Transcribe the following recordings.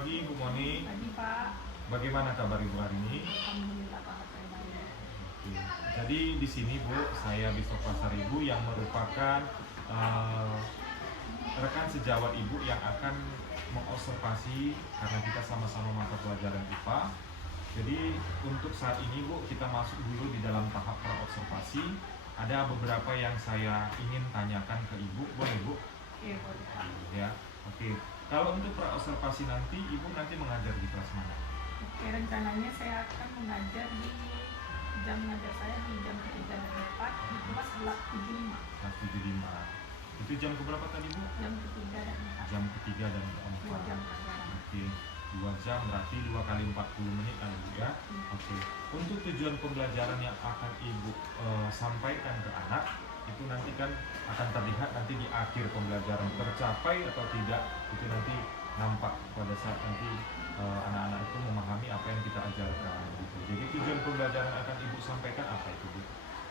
pagi Bu Moni. Pagi Pak. Bagaimana kabar Ibu hari ini? Alhamdulillah kabar saya baik. Oke. Jadi di sini Bu, saya Bisok Pasar Ibu yang merupakan rekan sejawat Ibu yang akan mengobservasi karena kita sama-sama mata pelajaran IPA. Jadi untuk saat ini Bu, kita masuk dulu di dalam tahap praobservasi. Ada beberapa yang saya ingin tanyakan ke Ibu, boleh Bu? Iya boleh Pak. Ya, oke. Kalau untuk praobservasi nanti, Ibu nanti mengajar di kelas mana? Oke, rencananya saya akan mengajar di jam mengajar saya di jam 3 dan 4 di kelas 75. Kelas 75. Itu jam keberapa tadi Bu? Jam ketiga dan 4. Jam ketiga dan 2 keempat. jam pelajaran. Oke, 2 jam berarti 2 kali 40 menit kan Bu ya? Oke. Untuk tujuan pembelajaran yang akan Ibu sampaikan ke anak, itu nanti kan akan terlihat nanti di akhir pembelajaran tercapai atau tidak, itu nanti nampak pada saat nanti anak-anak itu memahami apa yang kita ajarkan gitu. Jadi tujuan pembelajaran akan Ibu sampaikan apa itu Bu?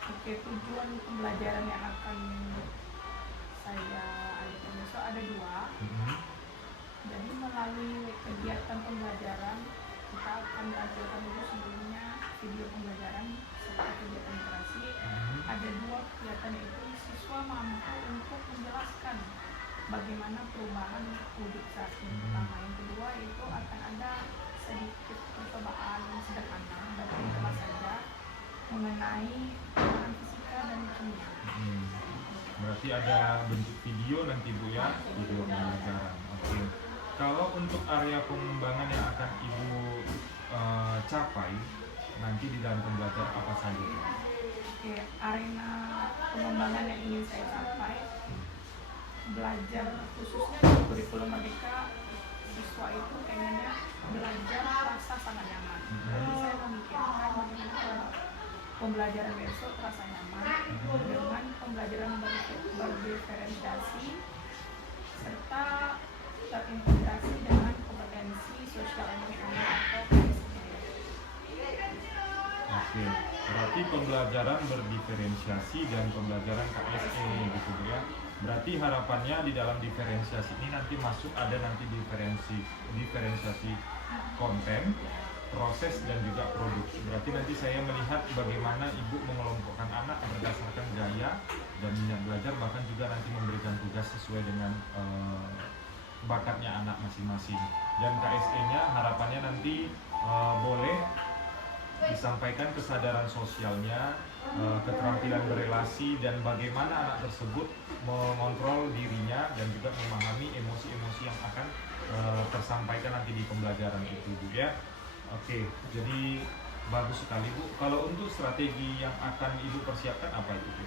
Oke, tujuan pembelajaran yang akan saya ajarkan besok ada 2. Jadi melalui kegiatan pembelajaran kita akan tampilkan dulu sebelumnya video pembelajaran serta kegiatan interaksi. Ada 2 kegiatan itu siswa mampu untuk menjelaskan bagaimana perubahan wujud saat ini. Pertama, yang kedua itu akan ada sedikit percobaan sederhana dari kelas saja mengenai penggunaan fisika dan kimia. Berarti ada bentuk video nanti Bu ya, video pembelajaran. Oke. Kalau untuk area pengembangan yang akan Ibu capai nanti di dalam pembelajaran apa saja? Oke, arena pengembangan yang ingin saya capai belajar khususnya di kurikulum merdeka, siswa itu pengennya belajar rasa sangat nyaman. Jadi saya memikirkan bagaimana pembelajaran besok rasa nyaman dengan pembelajaran berdiferensiasi serta terintegrasi dengan kompetensi sosial emosional atau KSE. Oke, berarti pembelajaran berdiferensiasi dan pembelajaran KSE gitu Bu ya. Berarti harapannya di dalam diferensiasi ini nanti masuk ada nanti diferensiasi konten, proses dan juga produk. Berarti nanti saya melihat bagaimana Ibu mengelompokkan anak berdasarkan gaya dan minat belajar, bahkan juga nanti memberikan tugas sesuai dengan bakatnya anak masing-masing. Dan KSE-nya harapannya nanti boleh disampaikan kesadaran sosialnya, keterampilan berelasi dan bagaimana anak tersebut mengontrol dirinya dan juga memahami emosi-emosi yang akan tersampaikan nanti di pembelajaran itu Bu ya. Oke, jadi bagus sekali Bu. Kalau untuk strategi yang akan Ibu persiapkan apa itu Bu?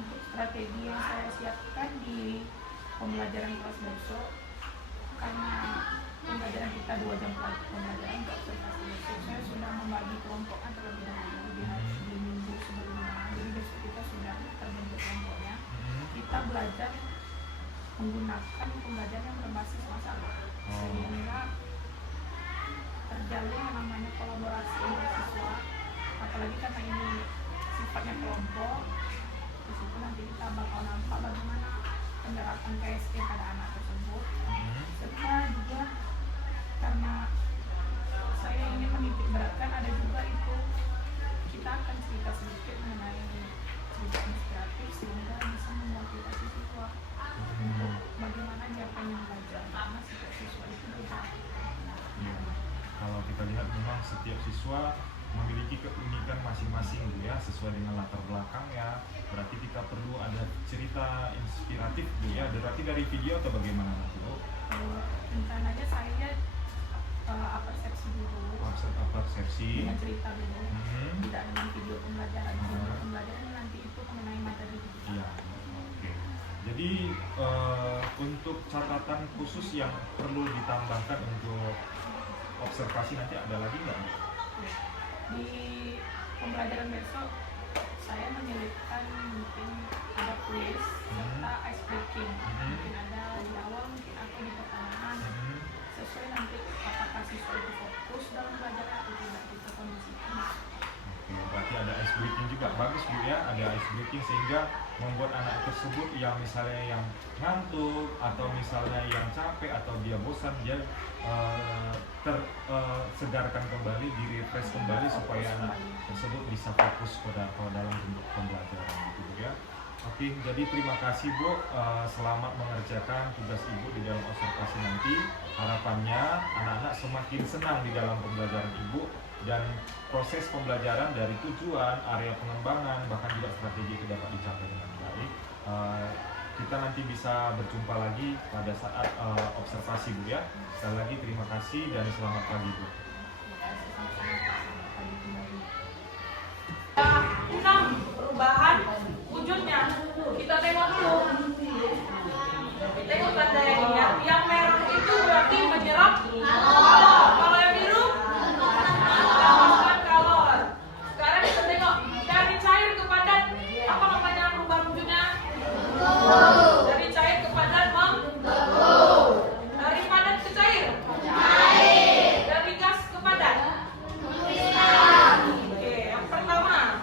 Untuk strategi yang saya siapkan di pembelajaran kelas besok, karena pembelajaran kita 2 jam pembelajaran untuk observasi besok, saya sudah membagi kelompoknya terlebih dahulu di minggu sebelumnya. Jadi besok kita sudah terbentuk kelompoknya. Kita belajar menggunakan pembelajaran yang berbasis masalah sehingga terjalin yang namanya kolaborasi antar siswa. Apalagi karena ini sifatnya kelompok, di situ nanti kita bakal nampak bagaimana penerapan KSE pada anak tersebut. Serta juga karena saya ingin menitik beratkan ada juga itu kita akan cerita sedikit mengenai cerita inspiratif sehingga bisa memotivasi siswa untuk bagaimana dia pengen belajar, karena setiap siswa itu berbeda. Ya. Kalau kita lihat memang setiap siswa memiliki keunikan masing-masing Bu ya, sesuai dengan latar belakang ya. Berarti kita perlu ada cerita inspiratif Bu ya. Berarti dari video atau bagaimana Bu? Rencananya saya persepsi dulu, Persepsi dengan cerita dulu, tidak dengan video pembelajaran. Video pembelajaran nanti itu mengenai materi digital. Iya, oke. Jadi untuk catatan khusus yang perlu ditambahkan untuk observasi nanti ada lagi nggak? Di pembelajaran besok saya menyelipkan mungkin ada kuis serta ice breaking. Mungkin ada di awal, mungkin aku di pertengahan. Sesuai nanti apakah siswa itu fokus dalam belajar atau tidak, kita kondisikan. Oke, berarti ada ice breaking juga juga bagus Bu ya, ada ice breaking sehingga membuat anak tersebut yang misalnya yang ngantuk atau misalnya yang capek atau dia bosan, dia tersegarkan kembali, di-refresh kembali supaya anak tersebut bisa fokus pada dalam bentuk pembelajaran gitu ya. Oke, jadi terima kasih Bu, selamat mengerjakan tugas Ibu di dalam observasi nanti. Harapannya anak-anak semakin senang di dalam pembelajaran Ibu dan proses pembelajaran dari tujuan, area pengembangan, bahkan juga strategi itu dapat dicapai dengan baik. Kita nanti bisa berjumpa lagi pada saat observasi Bu ya. Sekali lagi terima kasih dan selamat pagi Bu. Perubahan wujudnya kita tengok dulu, tengok tanda yang ini ya. Yang merah itu berarti menyerap kalor, kalau yang biru melepaskan kalor. Sekarang kita tengok dari cair ke padat, apa namanya perubahan wujudnya? Dari cair ke padat membeku. Dari padat ke cair, dari gas ke padat. Oke, yang pertama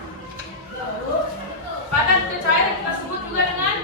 padat ke cair kita sebut juga dengan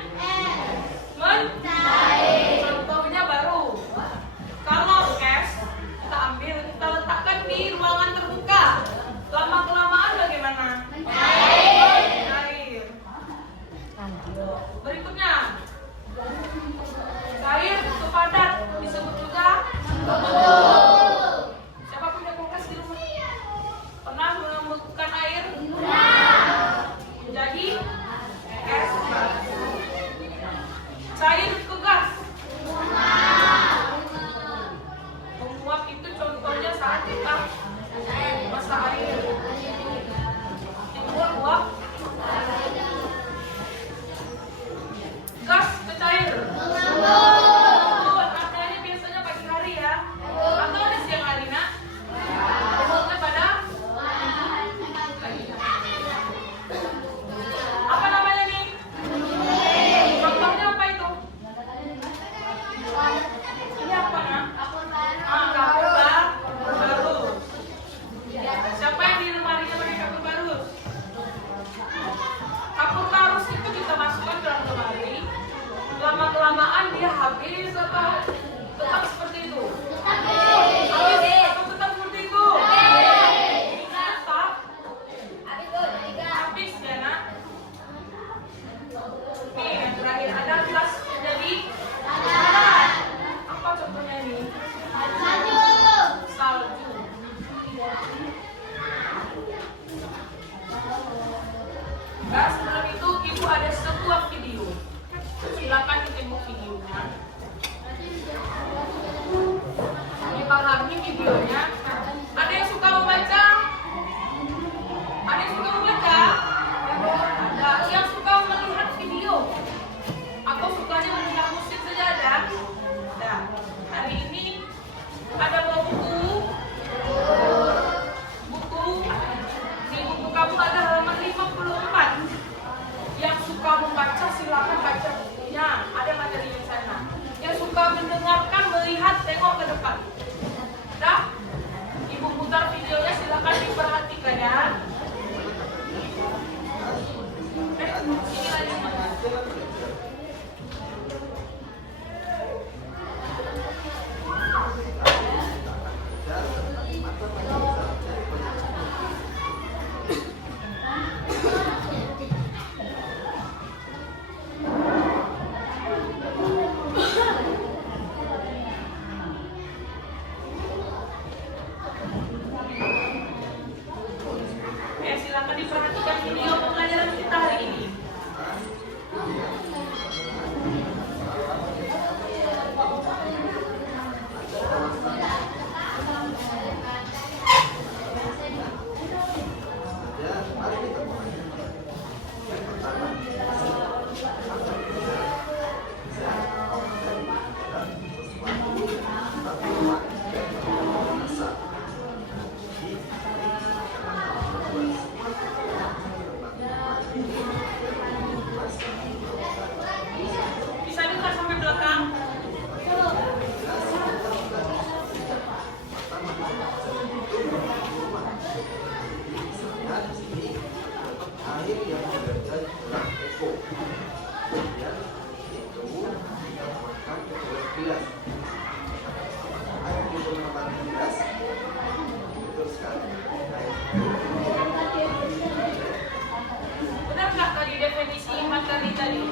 Benar nggak tadi definisi materi tadi?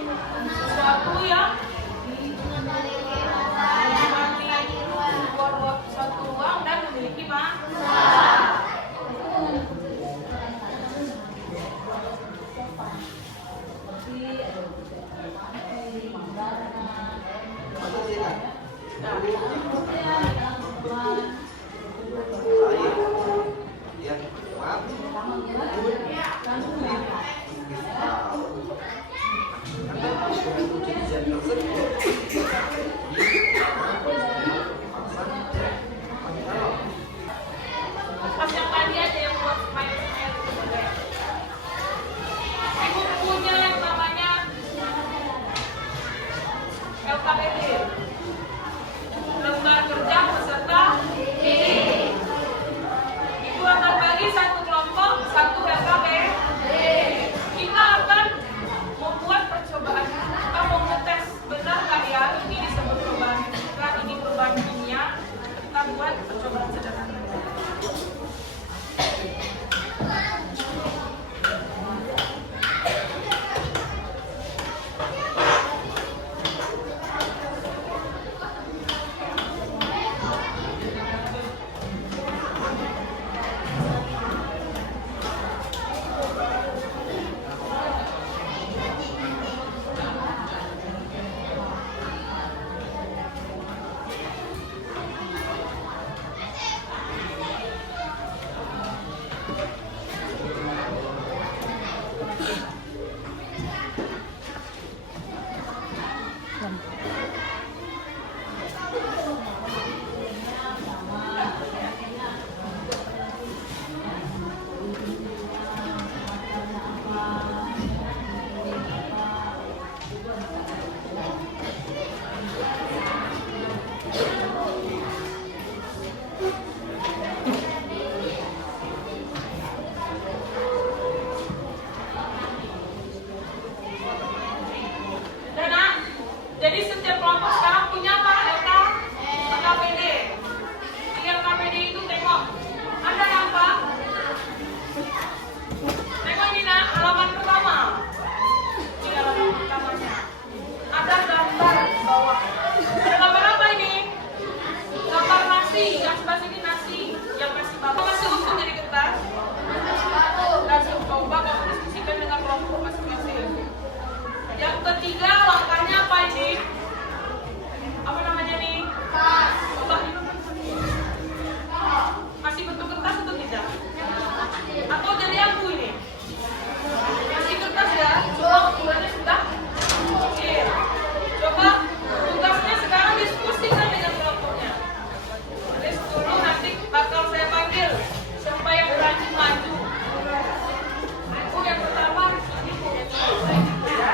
Sesuatu yang menikmati suatu uang dan memiliki manfaat. Pas yang tadi aja yang buat main ibu punya yang namanya LKPD, lembar kerja peserta didik. Itu akan bagi satu kelompok satu LKPD. Kita akan membuat percobaan, kita mau ngetes benar nggak ya ini disebut perubahan citra, ini perubahan kimia. Kita buat percobaan sederhana. Jadi setiap kelompok sekarang punya apa? LKPD. Di LKPD itu tengok, ada apa? Tengok ini nak, halaman pertama. Ini halaman pertamanya. Ada gambar di bawah. Ada gambar apa ini? Gambar nasi. Yang sebelah sini nasi. Yang kasih bapak masih utuh jadi kertas. Langsung coba kamu diskusikan dengan kelompok masing-masing. Yang ketiga langkahnya apa ini? Apa namanya nih? Coba masih bentuk kertas atau tidak? Atau jadi aku ini? Masih kertas ya? Coba ukurannya sudah? Oke. Coba tugasnya sekarang diskusikan dengan kelompoknya. Tulis dulu, nanti bakal saya panggil supaya berani maju. Aku yang pertama ini punya ya.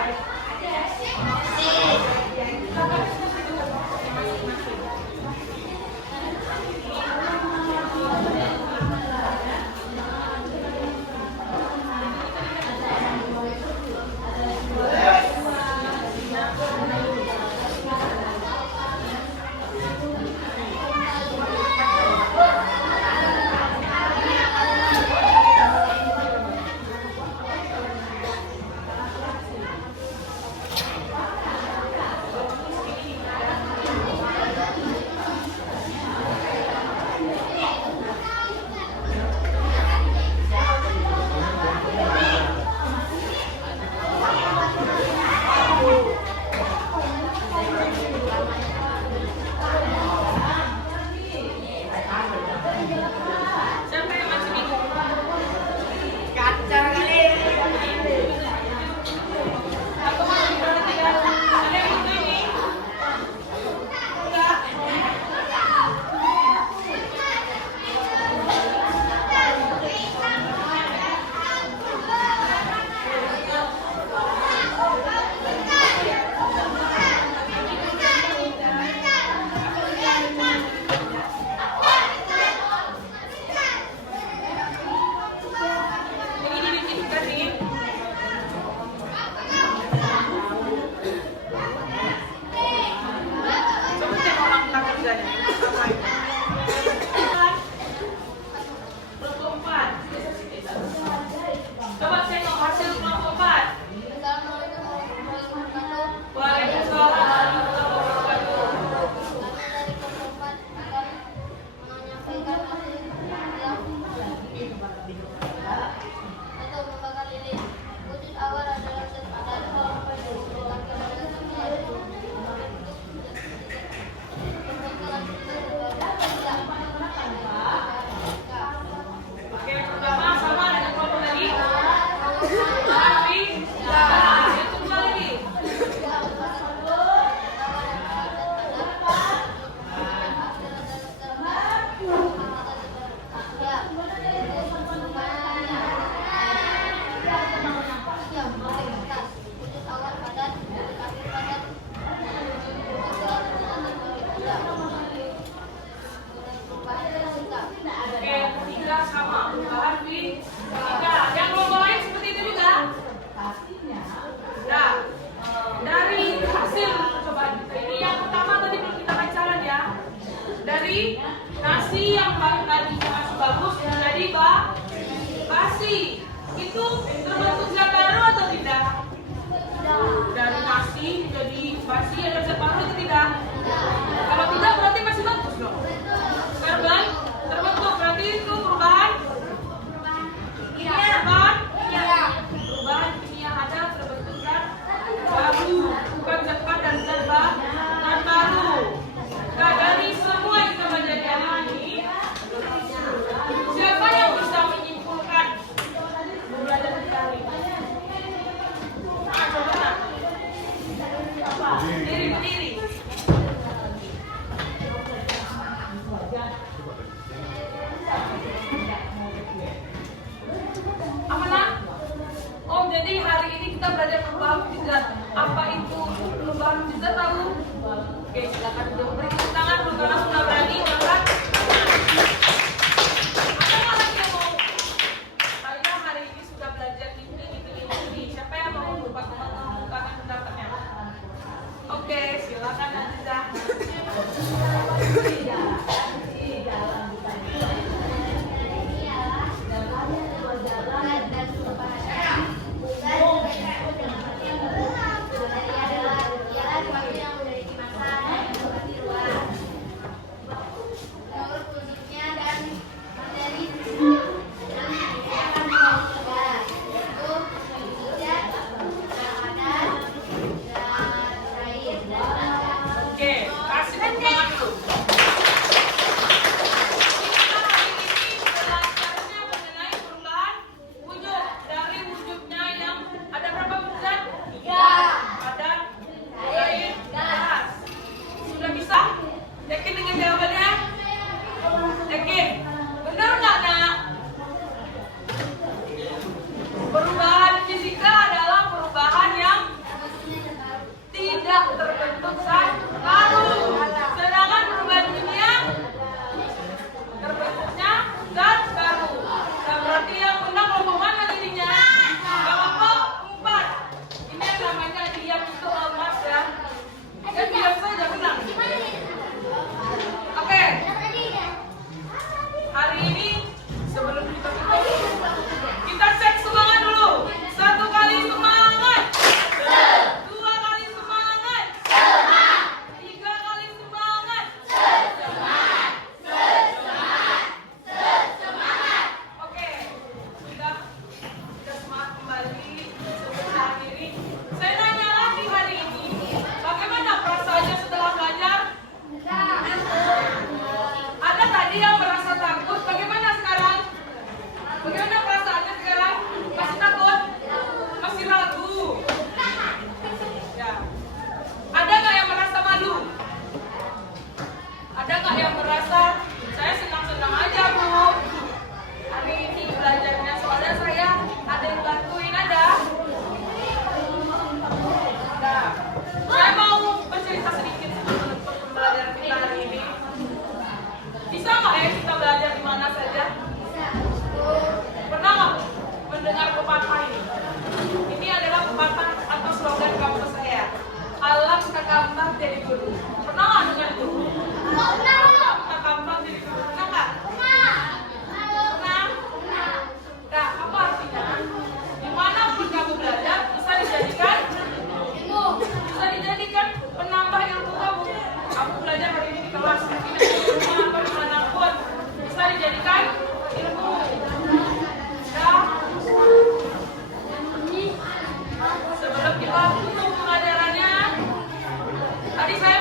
Coba cek orang tak kerjanya. Jadi nasi yang tadinya masih bagus menjadi basi. Itu terbentuk zat baru atau tidak? Dari nasi jadi basi ada zat baru atau tidak? Kalau tidak berarti masih bagus dong. Korban terbentuk berarti itu perubahan. Perubahan kimia ada terbentuk zat baru, bukan zat padat, zat baru. Nah, dari semua yang kita pelajari hari ini, siapa yang bisa menyimpulkan pembelajaran kita hari ini? Coba nak. Berdiri. Apa nak? Oh, jadi hari ini kita belajar perubahan mukjizat. Apa itu perubahan mukjizat tahu? Oke, silakan jawab. Beri tepuk tangan dulu karena sudah berani angkat. Ada nggak lagi yang mau? Saya hari ini sudah belajar ini. Siapa yang mau mengungkapkan pendapatnya? Oke, silakan Aziza. Oke, kasih tepuk tangan dulu. Kita hari ini belajarnya mengenai perubahan wujud. Dari wujudnya yang ada berapa wujud? 3. Ada air, gas. Sudah bisa? Yakin dengan jawabannya? Yakin? Benar nggak nak? Perubahan fisika adalah perubahan yang tidak terbentuk zat baru. Sedangkan perubahan kimia terbentuknya zat baru. Nah, berarti yang menang kelompok mana jadinya? Kelompok 4. Ini yang namanya diam itu emas ya. Ya diam saja menang. Oke. Hari ini sebelum kita tutup, kita cek semangat dulu. 1 kali semangat. 2 kali semangat. 3 kali semangat. Oke, sudah semangat kembali sebelum diri. Saya nanya lagi hari ini, bagaimana perasaannya setelah belajar? Ada tadi yang merasa takut, bagaimana sekarang? Bagaimana perasaannya sekarang? Masih takut? Masih ragu? Ya. Ada nggak yang merasa malu? Ada nggak yang merasa saya senang-senang aja bu? Hari ini belajarnya soalnya saya ada yang bantuin ada. Nah, saya mau bercerita sedikit sebelum pembelajaran kita hari ini. Bisa nggak ya kita belajar di mana saja? Pernah nggak mendengar pepatah ini? Ini adalah pepatah atau slogan kampus saya. Alam kakambak jadi guru. Pernah nggak dengar itu? Alam kakambak jadi guru. Pernah nggak? Pernah? Nah, apa artinya? Dimanapun kamu belajar bisa dijadikan ilmu, bisa dijadikan penambah ilmu kamu. Kamu belajar hari ini di kelas, ini di rumah atau dimanapun bisa dijadikan ilmu. Nah, sebelum kita tutup pelajarannya, tadi saya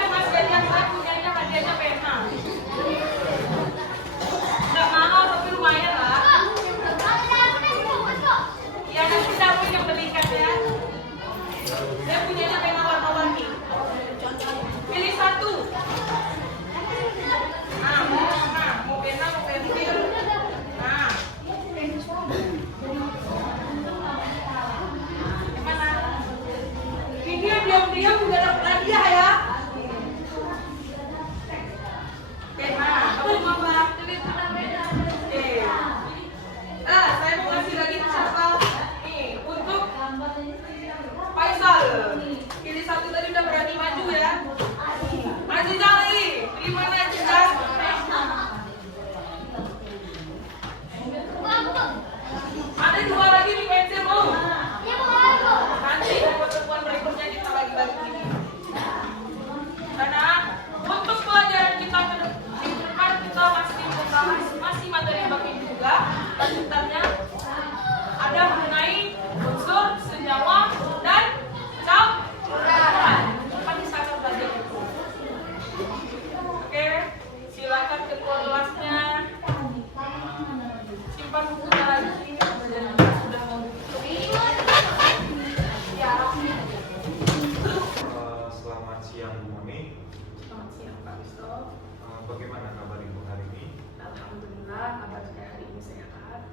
lebih sehat.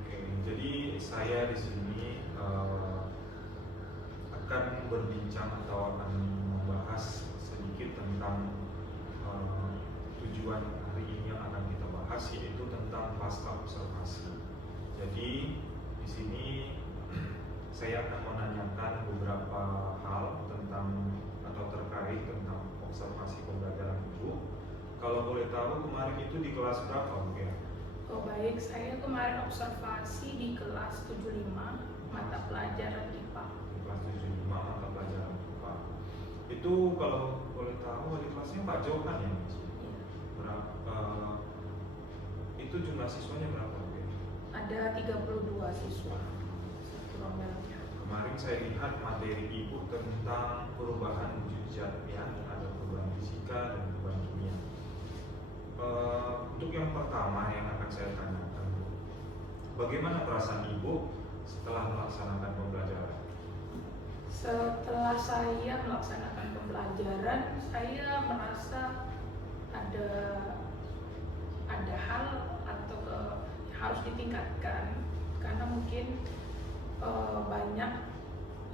Oke, jadi saya di sini akan berbincang atau akan membahas sedikit tentang tujuan hari ini yang akan kita bahas, yaitu tentang pasca observasi. Jadi di sini saya akan menanyakan beberapa hal tentang atau terkait tentang observasi pembelajaran Ibu. Kalau boleh tahu kemarin itu di kelas berapa, Bu ya? Oh baik, saya kemarin observasi di kelas 75 mata pelajaran IPA. Di kelas 75 mata pelajaran IPA. Itu kalau boleh tahu wali kelasnya Pak Johan ya? Iya. Berapa? Itu jumlah siswanya berapa, Bu ya? Ada 32 siswa satu rombelnya. Kemarin saya lihat materi Ibu tentang perubahan wujud zat, ya, ada perubahan fisika dan perubahan kimia. Untuk yang pertama yang akan saya tanyakan, Bu, bagaimana perasaan Ibu setelah melaksanakan pembelajaran? Setelah saya melaksanakan pembelajaran, saya merasa ada hal atau yang harus ditingkatkan, karena mungkin banyak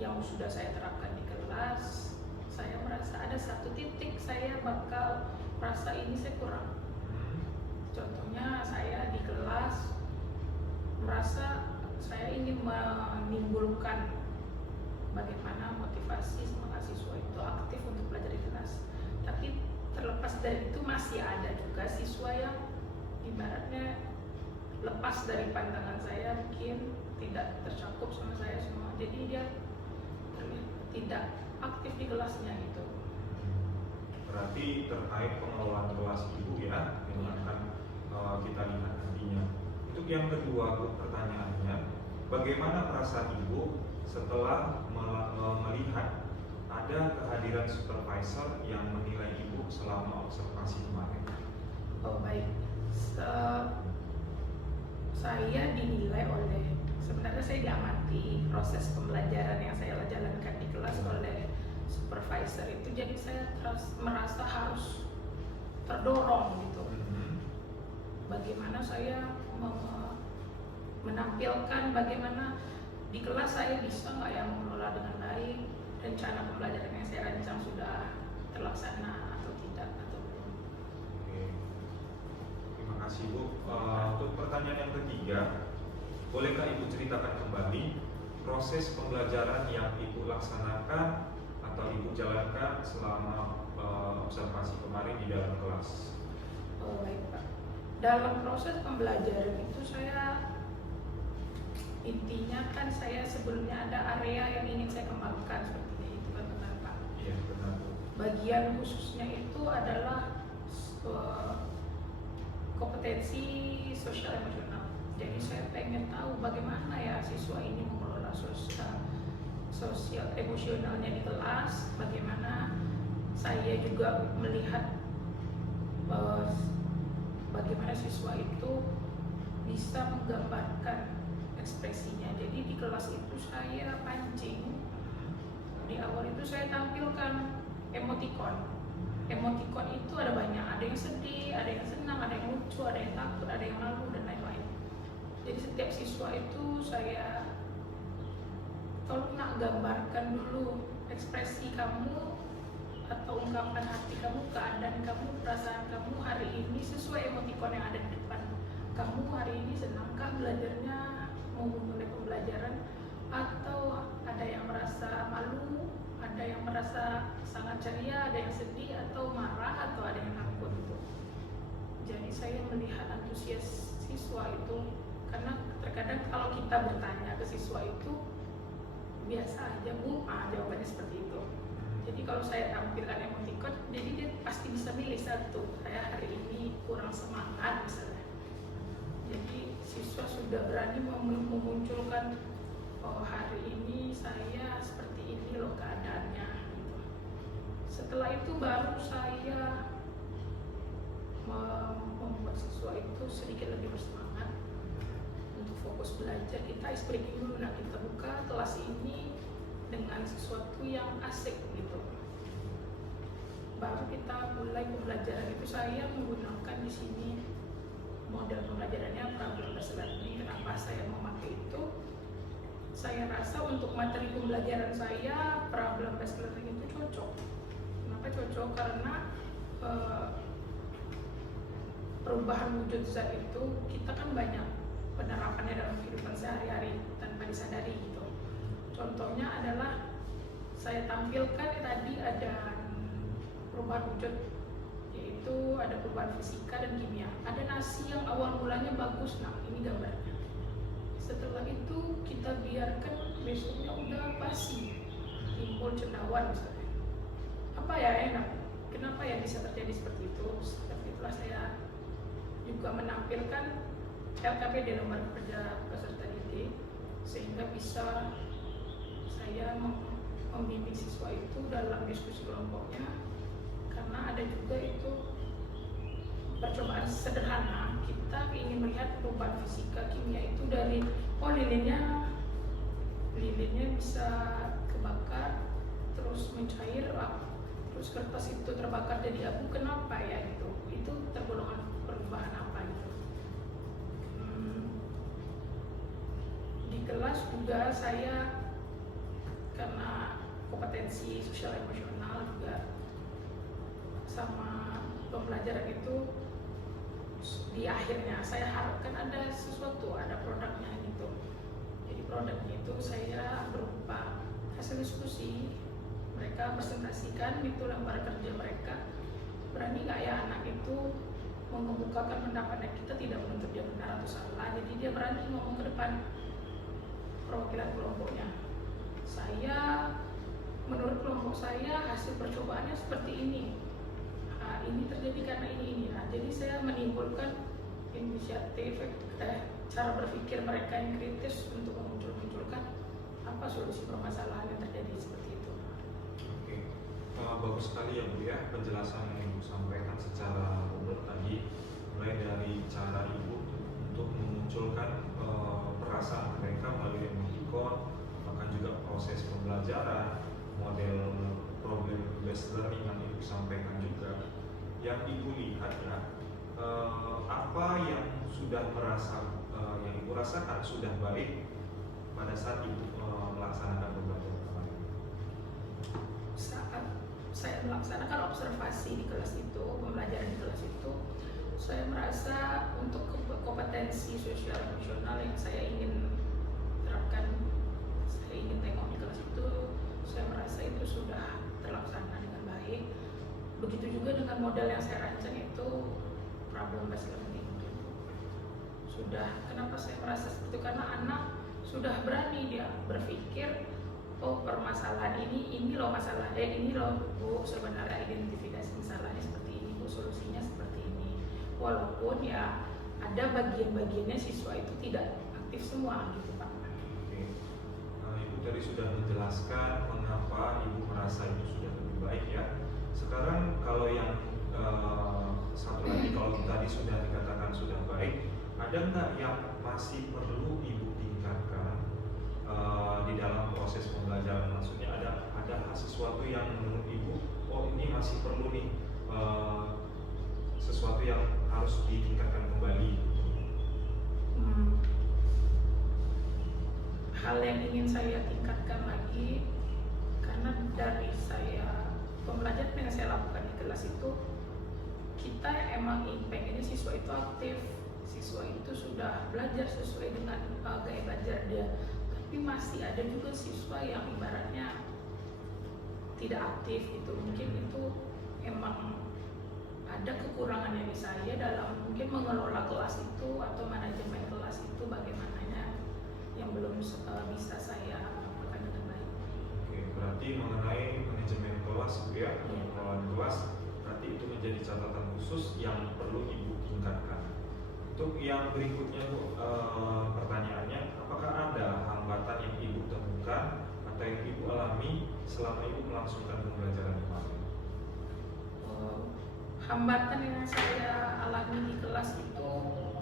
yang sudah saya terapkan di kelas. Saya merasa ada satu titik saya bakal merasa ini saya kurang. Contohnya saya di kelas merasa saya ingin menimbulkan bagaimana motivasi mahasiswa itu aktif untuk belajar di kelas. Tapi terlepas dari itu masih ada juga siswa yang ibaratnya lepas dari pandangan saya, mungkin tidak tercakup sama saya semua. Jadi dia tidak aktif di kelasnya gitu. Berarti terkait pengelolaan kelas Ibu ya, yang akan kita lihat nantinya. Untuk yang kedua, Bu, pertanyaannya, bagaimana perasaan Ibu setelah melihat ada kehadiran supervisor yang menilai Ibu selama observasi kemarin? Oh baik, saya dinilai sebenarnya saya diamati proses pembelajaran yang saya jalankan di kelas oleh supervisor itu, jadi saya merasa harus terdorong gitu. Bagaimana saya menampilkan bagaimana di kelas saya bisa nggak yang mengelola dengan baik, rencana pembelajaran yang saya rancang sudah terlaksana atau tidak atau belum. Oke. Terima kasih, Bu. Untuk pertanyaan yang ketiga, bolehkah Ibu ceritakan kembali proses pembelajaran yang Ibu laksanakan atau Ibu jalankan selama observasi kemarin di dalam kelas? Oh baik Pak. Dalam proses pembelajaran itu saya intinya kan saya sebelumnya ada area yang ingin saya kembangkan seperti itu kan, benar Pak. Iya, benar, Bu. Bagian khususnya itu adalah kompetensi sosial emosional. Jadi saya pengen tahu bagaimana ya siswa ini mengelola sosial emosionalnya di kelas, bagaimana saya juga melihat bagaimana siswa itu bisa menggambarkan ekspresinya. Jadi di kelas itu saya pancing, di awal itu saya tampilkan emoticon. Emoticon itu ada banyak, ada yang sedih, ada yang senang, ada yang lucu, ada yang takut, ada yang malu dan lain-lain. Jadi setiap siswa itu saya tolong nak gambarkan dulu ekspresi kamu atau ungkapan hati kamu, keadaan kamu, perasaan kamu hari ini sesuai emoticon yang ada di depan. Kamu hari ini senangkah belajarnya, mau memulai pembelajaran, atau ada yang merasa malu, ada yang merasa sangat ceria, ada yang sedih atau marah, atau ada yang takut gitu. Jadi saya melihat antusias siswa itu, karena terkadang kalau kita bertanya ke siswa itu biasa aja, Bu, jawabannya seperti itu. Jadi kalau saya tampilkan emoticon, jadi dia pasti bisa milih satu. Saya hari ini kurang semangat misalnya. Jadi siswa sudah berani memunculkan, oh hari ini saya seperti ini loh keadaannya. Gitu. Setelah itu baru saya membuat siswa itu sedikit lebih bersemangat untuk fokus belajar. Kita ice breaking dulu, nah kita buka kelas ini dengan sesuatu yang asik gitu. Baru kita mulai pembelajaran itu saya menggunakan di sini model pembelajarannya problem based learning. Kenapa saya memakai itu? Saya rasa untuk materi pembelajaran saya problem based learning itu cocok. Kenapa cocok? Karena perubahan wujud zat itu kita kan banyak penerapannya dalam kehidupan sehari-hari tanpa disadari gitu. Contohnya adalah saya tampilkan tadi ada perubahan wujud, yaitu ada perubahan fisika dan kimia. Ada nasi yang awal mulanya bagus, nah ini gambarnya. Setelah itu kita biarkan besoknya udah basi, timbul cendawan misalnya. Apa ya enak? Kenapa ya bisa terjadi seperti itu? Seperti itulah saya juga menampilkan LKPD, lembar kerja peserta didik, sehingga bisa saya membimbing siswa itu dalam diskusi kelompoknya. Karena ada juga itu percobaan sederhana, kita ingin melihat perubahan fisika kimia itu dari lilinnya bisa kebakar terus mencair, terus kertas itu terbakar jadi abu, kenapa ya itu tergolongan perubahan apa gitu. Di kelas juga saya karena kompetensi sosial emosional juga sama pembelajaran itu, di akhirnya saya harapkan ada sesuatu, ada produknya gitu. Jadi produknya itu saya berupa hasil diskusi, mereka presentasikan itu lembar kerja mereka. Berani nggak ya anak itu mengemukakan pendapatnya? Kita tidak menuntut dia benar atau salah, jadi dia berani ngomong ke depan perwakilan kelompoknya. Saya, menurut kelompok saya hasil percobaannya seperti ini. Ini terjadi karena ini. Nah, jadi saya menimbulkan inisiatif, cara berpikir mereka yang kritis untuk memunculkan apa solusi permasalahan yang terjadi seperti itu. Oke, bagus sekali ya Bu ya penjelasan yang Ibu sampaikan secara umum tadi, mulai dari cara Ibu untuk memunculkan perasaan mereka melalui emoticon, bahkan juga proses pembelajaran, model problem based learning yang Ibu sampaikan juga. Yang Ibu lihat ya, apa yang sudah yang Ibu rasakan sudah baik pada saat Ibu melaksanakan pembelajaran kemarin? Saat saya melaksanakan observasi di kelas itu, pembelajaran di kelas itu, saya merasa untuk kompetensi sosial emosional yang saya ingin terapkan, saya ingin tengok di kelas itu, saya merasa itu sudah terlaksana dengan baik. Begitu juga dengan model yang saya rancang itu problem based learning. Sudah, kenapa saya merasa seperti itu? Karena anak sudah berani dia berpikir, oh permasalahan ini loh masalahnya, ini loh Bu sebenarnya identifikasi masalahnya seperti ini, Bu solusinya seperti ini. Walaupun ya ada bagian-bagiannya siswa itu tidak aktif semua gitu Pak. Oke, Ibu tadi sudah menjelaskan mengapa Ibu merasa itu sudah lebih baik ya. Sekarang kalau yang satu lagi, kalau tadi sudah dikatakan sudah baik, ada nggak yang masih perlu Ibu tingkatkan di dalam proses pembelajaran? Maksudnya ada sesuatu yang menurut Ibu, oh ini masih perlu nih sesuatu yang harus ditingkatkan kembali. Hal yang ingin saya tingkatkan lagi, karena dari pembelajaran yang saya lakukan di kelas itu, kita emang pengennya siswa itu aktif, siswa itu sudah belajar sesuai dengan gaya belajar dia, tapi masih ada juga siswa yang ibaratnya tidak aktif gitu. Mungkin itu emang ada kekurangannya di saya dalam mungkin mengelola kelas itu atau manajemen kelas itu, bagaimananya yang belum bisa saya lakukan dengan baik. Oke, berarti mengenai manajemen kelas ya, pengelolaan kelas, berarti itu menjadi catatan khusus yang perlu Ibu tingkatkan. Untuk yang berikutnya Bu, pertanyaannya, apakah ada hambatan yang Ibu temukan atau yang Ibu alami selama Ibu melangsungkan pembelajaran kemarin? Hambatan yang saya alami di kelas itu,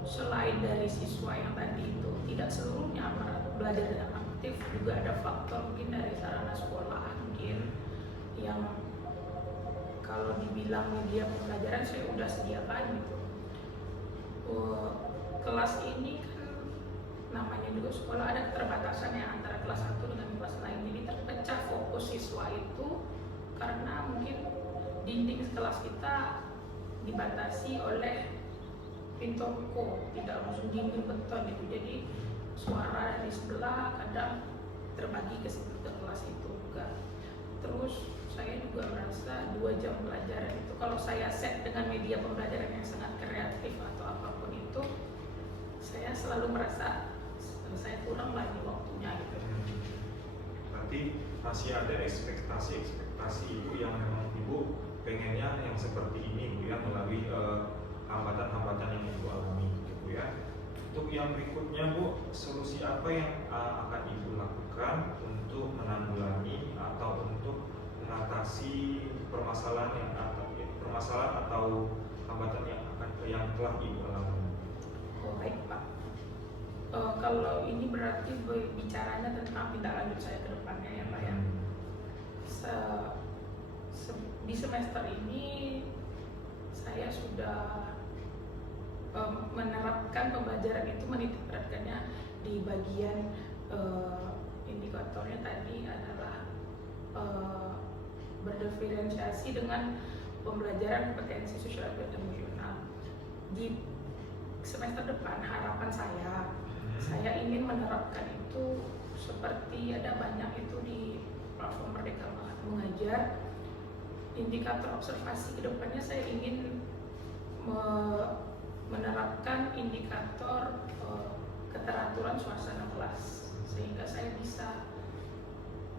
selain dari siswa yang tadi itu tidak seluruhnya belajar dengan aktif, juga ada faktor mungkin dari sarana sekolah mungkin yang kalau dibilang media pembelajaran saya udah sediakan gitu. kelas ini kan namanya juga sekolah, ada keterbatasan ya antara kelas 1 dengan kelas lain, jadi terpecah fokus siswa itu karena mungkin dinding kelas kita dibatasi oleh pintu ruko, tidak langsung dinding beton gitu, jadi suara dari sebelah kadang terbagi ke kelas itu juga. Terus saya juga merasa 2 jam pelajaran itu kalau saya set dengan media pembelajaran yang sangat kreatif atau apapun itu, saya selalu merasa saya kurang lagi waktunya gitu. Berarti masih ada ekspektasi ibu yang memang ibu pengennya yang seperti ini bu ya, melalui hambatan-hambatan yang ibu alami gitu bu ya. Untuk yang berikutnya bu, solusi apa yang akan ibu lakukan untuk menanggulangi atau untuk mengatasi permasalahan atau hambatan yang telah ibu alami? Oh baik Pak. Kalau ini berarti bicaranya tentang tindak lanjut saya ke depannya ya Pak ya. Di semester ini saya sudah menerapkan pembelajaran itu, menitikberatkannya di bagian indikatornya tadi adalah berdiferensiasi dengan pembelajaran kompetensi sosial dan emosional. Di semester depan harapan saya ingin menerapkan itu seperti ada banyak itu di platform Merdeka Mengajar. Indikator observasi kedepannya saya ingin menerapkan indikator keteraturan suasana kelas, sehingga saya bisa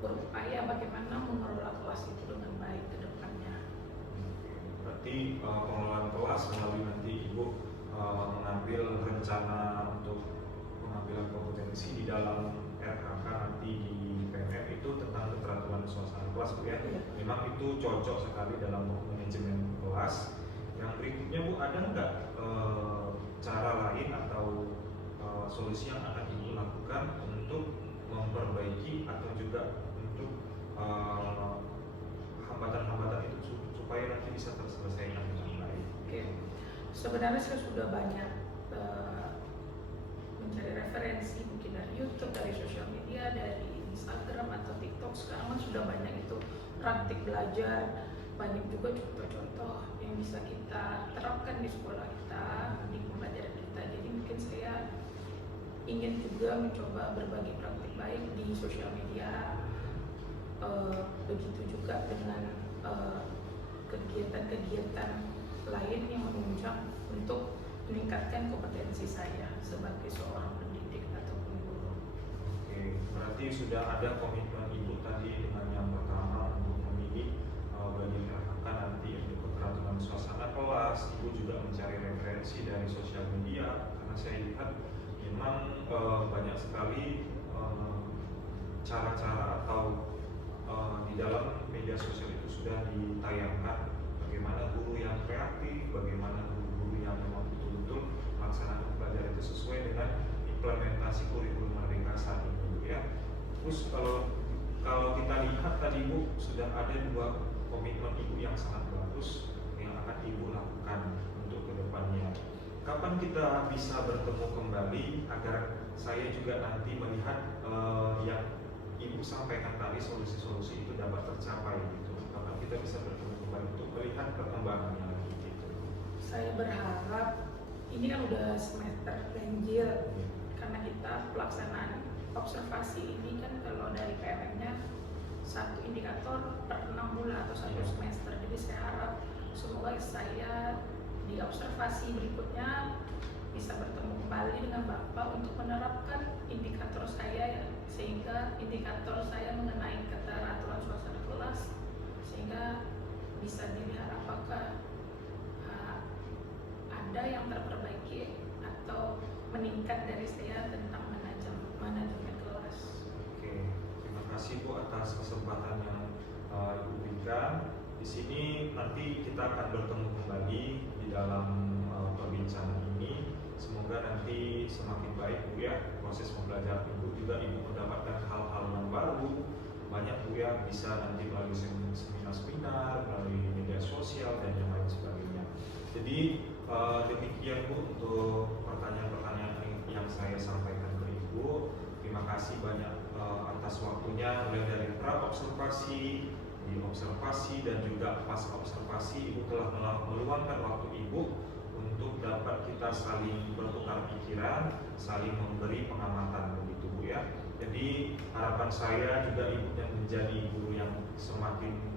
berupaya bagaimana mengelola kelas itu dengan baik ke depannya. Berarti pengelolaan kelas melalui nanti ibu mengambil rencana untuk pengambilan kompetensi di dalam RKK nanti di PMF itu tentang keteraturan suasana kelas bu ya. Memang itu cocok sekali dalam manajemen kelas. Yang berikutnya bu, ada nggak cara lain atau solusi yang akan ibu lakukan untuk memperbaiki atau juga untuk hambatan-hambatan itu supaya nanti bisa terselesaikan dengan baik? Oke. Sebenarnya saya sudah banyak mencari referensi mungkin dari YouTube, dari sosial media, dari Instagram atau TikTok. Sekarang kan sudah banyak itu praktik belajar, banyak juga contoh-contoh yang bisa kita terapkan di sekolah kita, di pembelajaran kita. Jadi mungkin saya ingin juga mencoba berbagi praktik baik di sosial media, begitu juga dengan kegiatan-kegiatan lain yang menunjang untuk meningkatkan kompetensi saya sebagai seorang pendidik ataupun guru. Oke, berarti sudah ada komitmen ibu tadi dengan yang pertama untuk mendidik bagian RKK nanti untuk keteraturan suasana kelas. Ibu juga mencari referensi dari sosial media karena saya lihat memang banyak sekali cara-cara atau di dalam media sosial itu sudah ditayangkan bagaimana guru yang kreatif, bagaimana guru-guru yang memang betul-betul melaksanakan pelajaran itu sesuai dengan implementasi kurikulum Merdeka saat ini ya. Terus kalau kita lihat tadi Bu, sudah ada 2 komitmen ibu yang sangat bagus yang akan ibu lakukan untuk kedepannya. Kapan kita bisa bertemu kembali agar saya juga nanti melihat yang ibu sampaikan tadi solusi-solusi itu dapat tercapai gitu. Kapan kita bisa bertemu kembali untuk melihat perkembangannya lagi gitu. Saya berharap ini kan udah semester ganjil, karena kita pelaksanaan observasi ini kan kalau dari PMM-nya 1 indikator per 6 bulan atau 1 semester. Jadi saya harap semoga saya di observasi berikutnya bisa bertemu kembali dengan Bapak untuk menerapkan indikator saya ya, sehingga indikator saya mengenai keteraturan suasana kelas, sehingga bisa dilihat apakah ada yang terperbaiki atau meningkat dari saya tentang manajemen kelas. Oke, terima kasih Bu atas kesempatan yang Ibu berikan. Di sini nanti kita akan bertemu kembali di dalam perbincangan ini. Semoga nanti semakin baik Bu ya proses pembelajaran Ibu, juga Ibu mendapatkan hal-hal yang baru. Banyak Bu ya, bisa nanti melalui seminar-seminar, melalui media sosial dan yang lain sebagainya. Jadi demikian Bu untuk pertanyaan-pertanyaan yang saya sampaikan ke Ibu. Terima kasih banyak atas waktunya, mulai dari pra-observasi, di observasi, dan juga pas observasi. Ibu telah meluangkan waktu Ibu untuk dapat kita saling bertukar pikiran, saling memberi pengamatan, begitu Bu ya. Jadi harapan saya juga Ibu yang menjadi guru yang semakin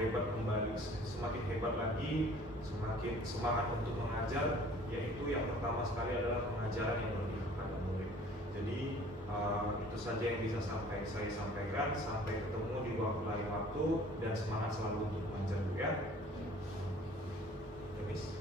hebat kembali, semakin hebat lagi, semakin semangat untuk mengajar, yaitu yang pertama sekali adalah pengajaran yang berpihak pada murid. Jadi itu saja yang bisa saya sampaikan. Sampai ketemu di lain waktu, dan semangat selalu untuk mengajar Bu ya. Miss.